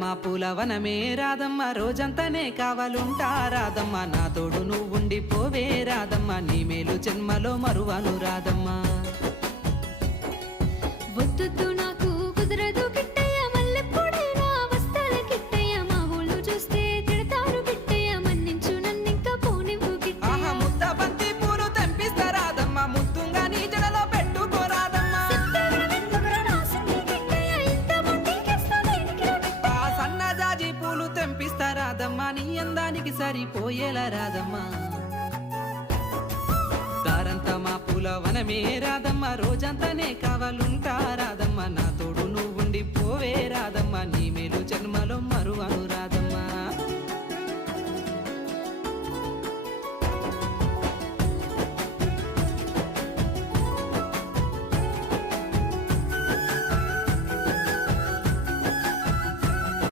మా పూలవనమే రాదమ్మ రోజంతానే కావాలుంటా రాదమ్మ నా తోడు నువ్వుండి పోవే రాదమ్మ నీ మేలు జన్మలో మరువను రాదమ్మ వద్దు నాకు కుదరదు కిట్టయ్య మల్లెప్పుడైనా వస్తాల కిట్టయ్య మా ఊళ్ళు చూస్తే తిడతారు కిట్టయ్య మన్నించు నన్నింకా పోనివ్వు కిట్టయ్య ఆహా ముద్ద బంతి పూలు తెంపిస్తా రాదమ్మ ముద్దుగా నీ జడలో పెట్టుకోరాదమ్మ ఆ సన్నజాజి పూలు తెంపిస్తా రాదమ్మ నీ అందానికి సరిపోయేలా రాదమ్మ దారంతా మా పూలవనమే రాదమ్మ రోజంతానే కావాలుంటా రాదమ్మ నా తోడు నువ్వుండి పోవే రాదమ్మ నీ మేలు జన్మ